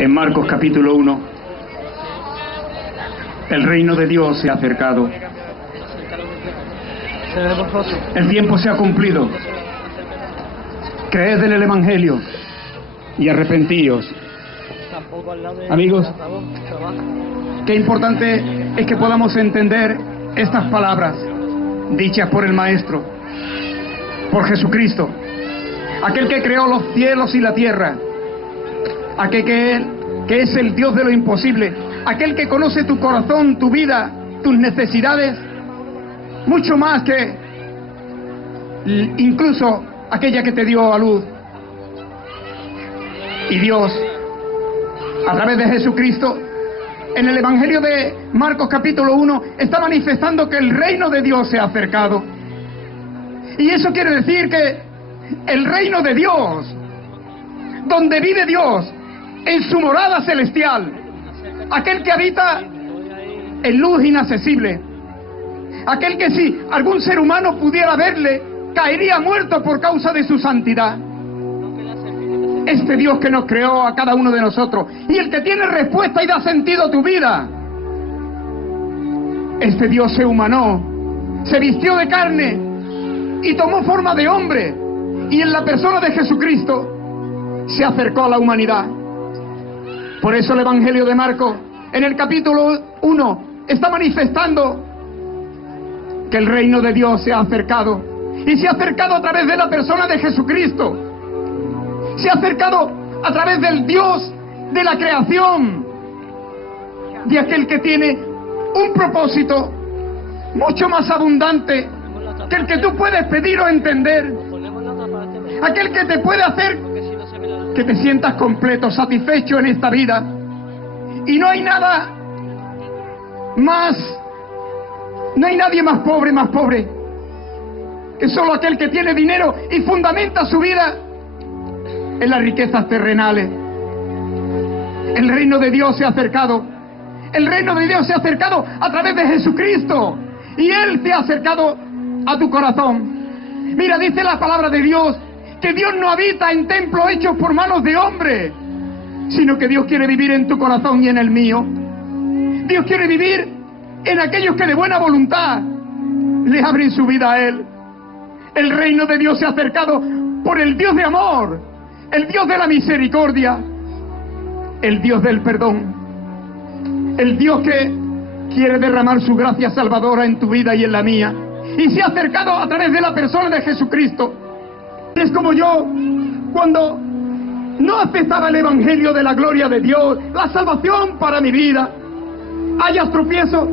En Marcos capítulo 1, el reino de Dios se ha acercado. El tiempo se ha cumplido. Creed en el Evangelio y arrepentíos. Amigos, qué importante es que podamos entender estas palabras dichas por el Maestro, por Jesucristo, aquel que creó los cielos y la tierra, aquel que es el Dios de lo imposible, aquel que conoce tu corazón, tu vida, tus necesidades, mucho más que incluso aquella que te dio a luz. Y Dios, a través de Jesucristo, en el Evangelio de Marcos capítulo 1, está manifestando que el reino de Dios se ha acercado. Y eso quiere decir que el reino de Dios, donde vive Dios, en su morada celestial, aquel que habita en luz inaccesible, aquel que si algún ser humano pudiera verle, caería muerto por causa de su santidad. Este Dios que nos creó a cada uno de nosotros y el que tiene respuesta y da sentido a tu vida. Este Dios se humanó, se vistió de carne y tomó forma de hombre, y en la persona de Jesucristo se acercó a la humanidad. Por eso el Evangelio de Marcos, en el capítulo 1, está manifestando que el reino de Dios se ha acercado, y se ha acercado a través de la persona de Jesucristo. Se ha acercado a través del Dios de la creación, de aquel que tiene un propósito mucho más abundante que el que tú puedes pedir o entender, aquel que te puede hacer que te sientas completo, satisfecho en esta vida. Y no hay nada más, no hay nadie más pobre que solo aquel que tiene dinero y fundamenta su vida en las riquezas terrenales. El reino de Dios se ha acercado. El reino de Dios se ha acercado a través de Jesucristo, y Él te ha acercado a tu corazón. Mira, dice la palabra de Dios que Dios no habita en templos hechos por manos de hombre, sino que Dios quiere vivir en tu corazón y en el mío. Dios quiere vivir en aquellos que de buena voluntad le abren su vida a Él. El reino de Dios se ha acercado por el Dios de amor, el Dios de la misericordia, el Dios del perdón, el Dios que quiere derramar su gracia salvadora en tu vida y en la mía, y se ha acercado a través de la persona de Jesucristo. Es como yo, cuando no aceptaba el Evangelio de la gloria de Dios, la salvación para mi vida, hayas tropiezo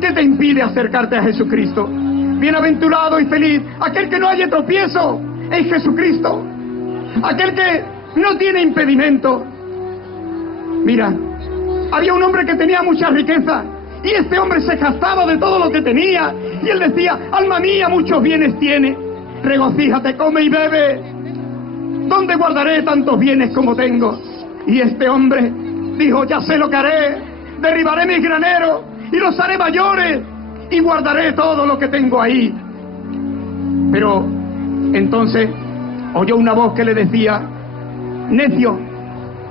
que te impide acercarte a Jesucristo. Bienaventurado y feliz aquel que no haya tropiezo en Jesucristo, aquel que no tiene impedimento. Mira, había un hombre que tenía mucha riqueza, y este hombre se gastaba de todo lo que tenía, y él decía: alma mía, muchos bienes tiene, regocíjate, come y bebe, ¿dónde guardaré tantos bienes como tengo? Y este hombre dijo: ya sé lo que haré, derribaré mis graneros y los haré mayores, y guardaré todo lo que tengo ahí. Pero entonces oyó una voz que le decía: necio,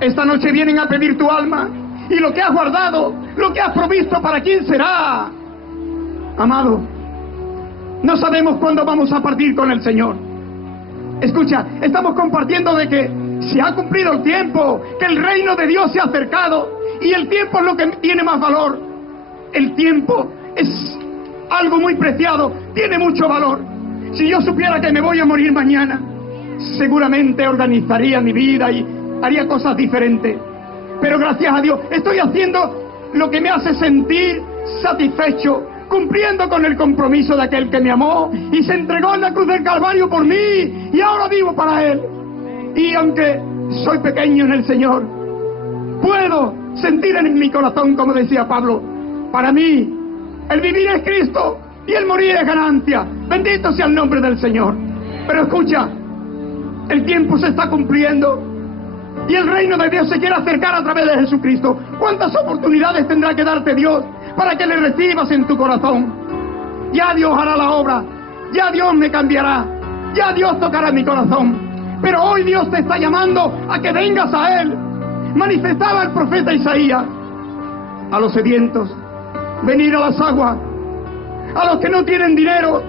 esta noche vienen a pedir tu alma, y lo que has guardado, lo que has provisto, ¿para quién será? Amado, no sabemos cuándo vamos a partir con el Señor. Escucha, estamos compartiendo de que se ha cumplido el tiempo, que el reino de Dios se ha acercado, y el tiempo es lo que tiene más valor. El tiempo es algo muy preciado, tiene mucho valor. Si yo supiera que me voy a morir mañana, seguramente organizaría mi vida y haría cosas diferentes. Pero gracias a Dios estoy haciendo lo que me hace sentir satisfecho, cumpliendo con el compromiso de aquel que me amó y se entregó en la cruz del Calvario por mí, y ahora vivo para Él. Y aunque soy pequeño en el Señor, puedo sentir en mi corazón, como decía Pablo: para mí el vivir es Cristo y el morir es ganancia. Bendito sea el nombre del Señor. Pero escucha, el tiempo se está cumpliendo y el reino de Dios se quiere acercar a través de Jesucristo. ¿Cuántas oportunidades tendrá que darte Dios para que le recibas en tu corazón? Ya Dios hará la obra, ya Dios me cambiará, ya Dios tocará mi corazón. Pero hoy Dios te está llamando a que vengas a Él, manifestaba el profeta Isaías a los sedientos, venir a las aguas, a los que no tienen dinero,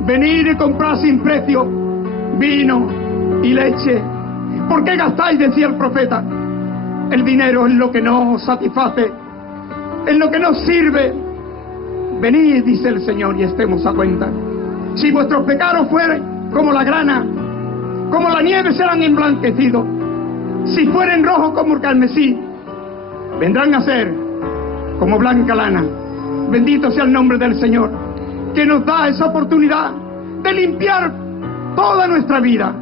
venir y comprar sin precio vino y leche. ¿Por qué gastáis?, decía el profeta. El dinero es lo que no satisface, es lo que no sirve. Venid, dice el Señor, y estemos a cuenta. Si vuestros pecados fueren como la grana, como la nieve serán emblanquecidos. Si fueren rojos como el carmesí, vendrán a ser como blanca lana. Bendito sea el nombre del Señor, que nos da esa oportunidad de limpiar toda nuestra vida,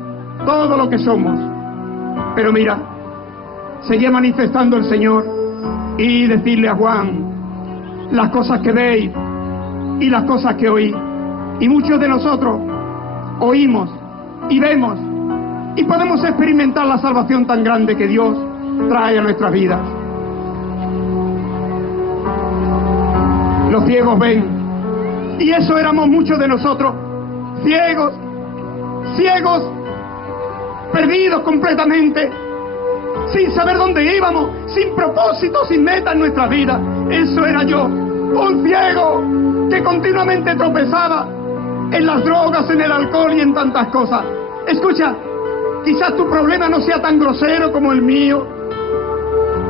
todo lo que somos. Pero mira, seguía manifestando el Señor y decirle a Juan: las cosas que veis y las cosas que oís. Y muchos de nosotros oímos y vemos y podemos experimentar la salvación tan grande que Dios trae a nuestras vidas. Los ciegos ven, y eso éramos muchos de nosotros, ciegos, perdidos completamente, sin saber dónde íbamos, sin propósito, sin meta en nuestra vida. Eso era yo, un ciego que continuamente tropezaba en las drogas, en el alcohol y en tantas cosas. Escucha, quizás tu problema no sea tan grosero como el mío,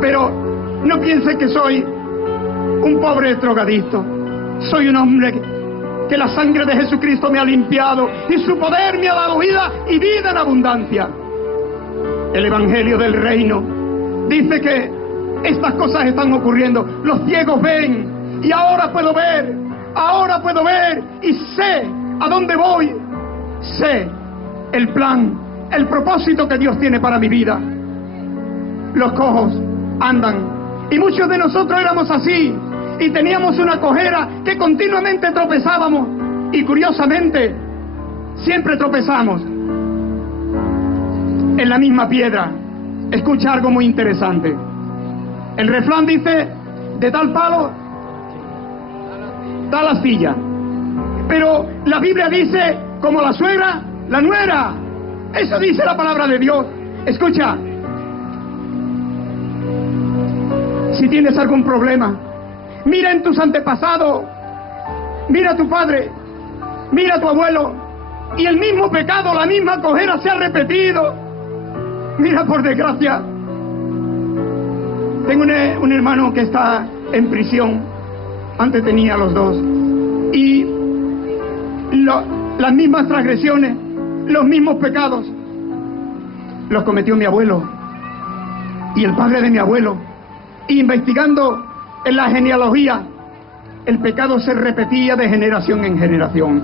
pero no pienses que soy un pobre drogadicto. Soy un hombre que la sangre de Jesucristo me ha limpiado y su poder me ha dado vida y vida en abundancia. El Evangelio del Reino dice que estas cosas están ocurriendo. Los ciegos ven, y ahora puedo ver y sé a dónde voy, sé el plan, el propósito que Dios tiene para mi vida. Los cojos andan, y muchos de nosotros éramos así, y teníamos una cojera que continuamente tropezábamos, y curiosamente siempre tropezamos en la misma piedra. Escucha algo muy interesante. El refrán dice: de tal palo, tal astilla. Pero la Biblia dice: como la suegra, la nuera. Eso dice la palabra de Dios. Escucha, si tienes algún problema, mira en tus antepasados, mira a tu padre, mira a tu abuelo, y el mismo pecado, la misma cojera se ha repetido. Mira, por desgracia, tengo un hermano que está en prisión. Antes tenía los dos, y las mismas transgresiones, los mismos pecados los cometió mi abuelo y el padre de mi abuelo. Investigando en la genealogía, el pecado se repetía de generación en generación.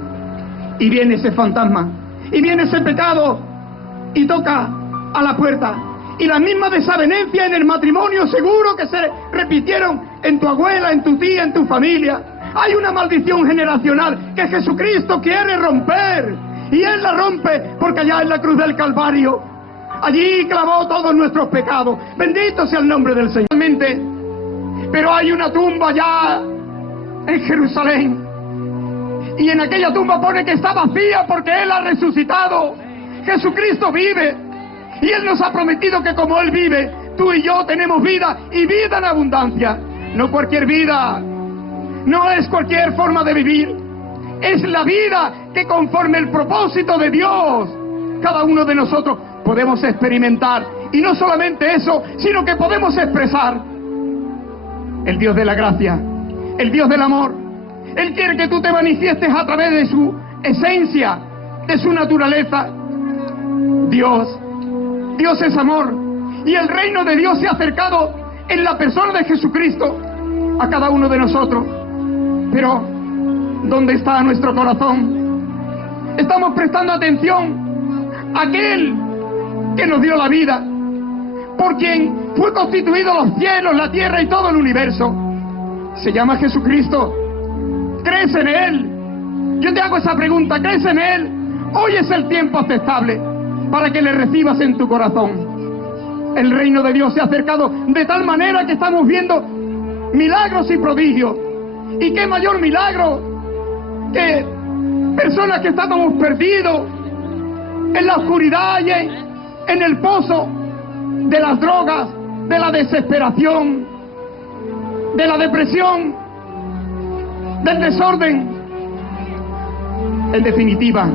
Y viene ese fantasma, y viene ese pecado, y toca a la puerta. Y la misma desavenencia en el matrimonio seguro que se repitieron en tu abuela, en tu tía, en tu familia. Hay una maldición generacional que Jesucristo quiere romper, y Él la rompe porque allá en la cruz del Calvario, allí clavó todos nuestros pecados. Bendito sea el nombre del Señor. Pero hay una tumba allá en Jerusalén, y en aquella tumba pone que está vacía porque Él ha resucitado. Jesucristo vive, y Él nos ha prometido que como Él vive, tú y yo tenemos vida, y vida en abundancia. No cualquier vida, no es cualquier forma de vivir, es la vida que conforme el propósito de Dios, cada uno de nosotros podemos experimentar. Y no solamente eso, sino que podemos expresar. El Dios de la gracia, el Dios del amor, Él quiere que tú te manifiestes a través de su esencia, de su naturaleza. Dios es amor, y el reino de Dios se ha acercado en la persona de Jesucristo a cada uno de nosotros. Pero ¿dónde está nuestro corazón? ¿Estamos prestando atención a aquel que nos dio la vida, por quien fue constituido los cielos, la tierra y todo el universo? Se llama Jesucristo. ¿Crees en Él? Yo te hago esa pregunta, ¿crees en Él? Hoy es el tiempo aceptable para que le recibas en tu corazón. El reino de Dios se ha acercado de tal manera que estamos viendo milagros y prodigios. ¿Y qué mayor milagro que personas que estábamos perdidos en la oscuridad y en el pozo de las drogas, de la desesperación, de la depresión, del desorden, en definitiva,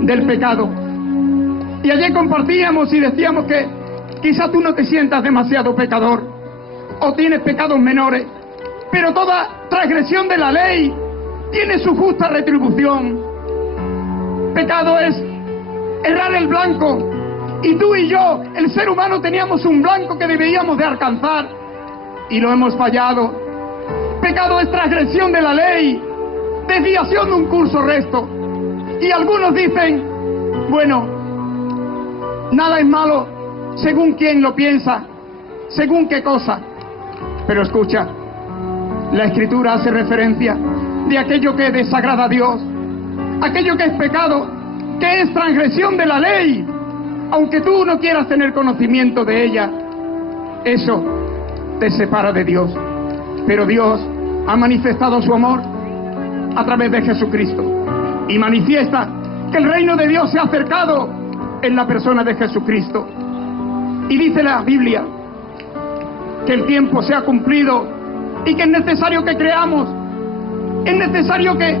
del pecado. Y ayer compartíamos y decíamos que quizá tú no te sientas demasiado pecador o tienes pecados menores, pero toda transgresión de la ley tiene su justa retribución. Pecado es errar el blanco, y tú y yo, el ser humano, teníamos un blanco que debíamos de alcanzar y lo hemos fallado. Pecado es transgresión de la ley, desviación de un curso recto. Y algunos dicen, bueno, nada es malo según quien lo piensa, según qué cosa. Pero escucha, la Escritura hace referencia de aquello que desagrada a Dios, aquello que es pecado, que es transgresión de la ley, aunque tú no quieras tener conocimiento de ella. Eso te separa de Dios. Pero Dios ha manifestado su amor a través de Jesucristo y manifiesta que el reino de Dios se ha acercado en la persona de Jesucristo. Y dice la Biblia que el tiempo se ha cumplido y que es necesario que creamos, es necesario que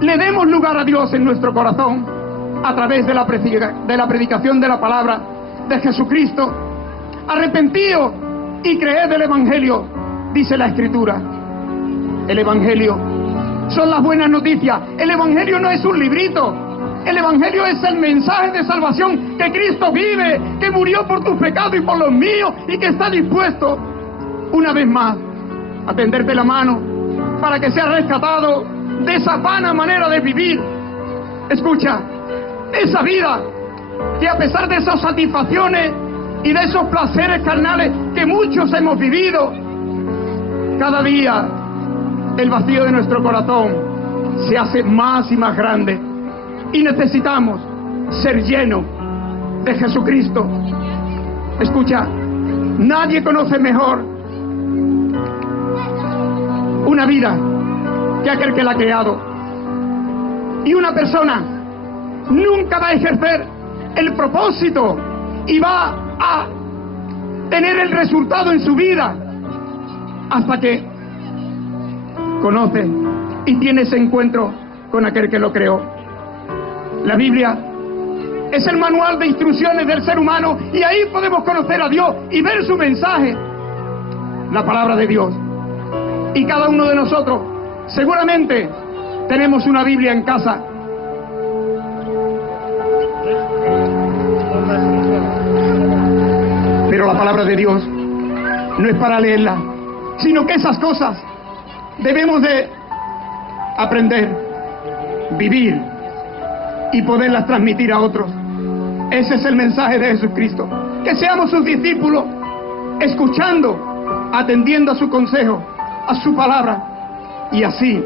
le demos lugar a Dios en nuestro corazón a través de la predicación de la palabra de Jesucristo. Arrepentíos y creed el Evangelio, dice la Escritura. El Evangelio son las buenas noticias. El Evangelio no es un librito. El Evangelio es el mensaje de salvación, que Cristo vive, que murió por tus pecados y por los míos, y que está dispuesto una vez más a tenderte la mano para que seas rescatado de esa vana manera de vivir. Escucha, esa vida que a pesar de esas satisfacciones y de esos placeres carnales que muchos hemos vivido, cada día el vacío de nuestro corazón se hace más y más grande y necesitamos ser llenos de Jesucristo. Escucha, nadie conoce mejor una vida que aquel que la ha creado, y una persona nunca va a ejercer el propósito y va a tener el resultado en su vida hasta que conoce y tiene ese encuentro con aquel que lo creó. La Biblia es el manual de instrucciones del ser humano, y ahí podemos conocer a Dios y ver su mensaje, la palabra de Dios. Y cada uno de nosotros seguramente tenemos una Biblia en casa. Pero la palabra de Dios no es para leerla, sino que esas cosas debemos de aprender, vivir y poderlas transmitir a otros. Ese es el mensaje de Jesucristo. Que seamos sus discípulos, escuchando, atendiendo a su consejo, a su palabra, y así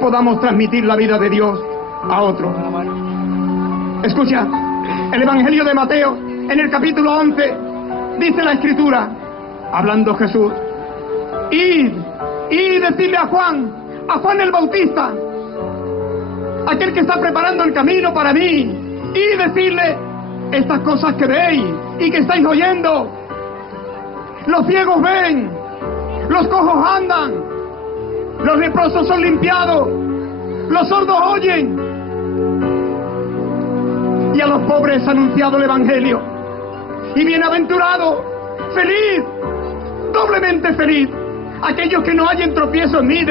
podamos transmitir la vida de Dios a otros. Escucha, el Evangelio de Mateo, en el capítulo 11, dice la Escritura, hablando Jesús, id y decirle a Juan el Bautista, aquel que está preparando el camino para mí, y decirle estas cosas que veis y que estáis oyendo. Los ciegos ven, los cojos andan, los leprosos son limpiados, los sordos oyen, y a los pobres es anunciado el Evangelio. Y bienaventurado, feliz, doblemente feliz, aquellos que no hallen tropiezo en mí.